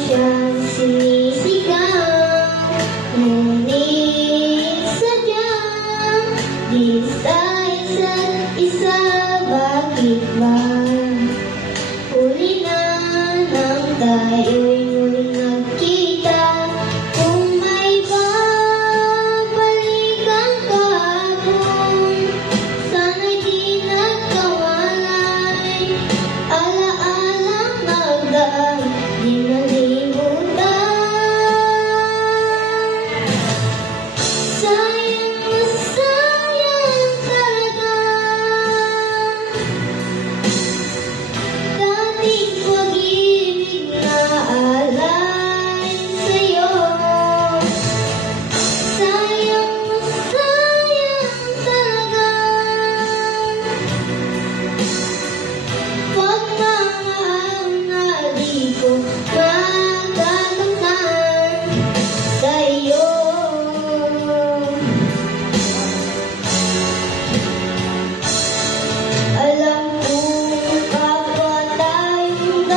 siyang sinisigaw, ngunit sadyang di sa isa't isa. Bakit ba huli na nang tayo'y muling nagkita? Kung may babalikan kahapon, sana'y di nagkawalay. Alaalang nagdaan, di nalimutan. Sayang talaga, dating pag-ibig na alay sa'yo. Sayang talaga, pagmamahal na di ko magagamtan sa'yo. Alam ko kapwa tayong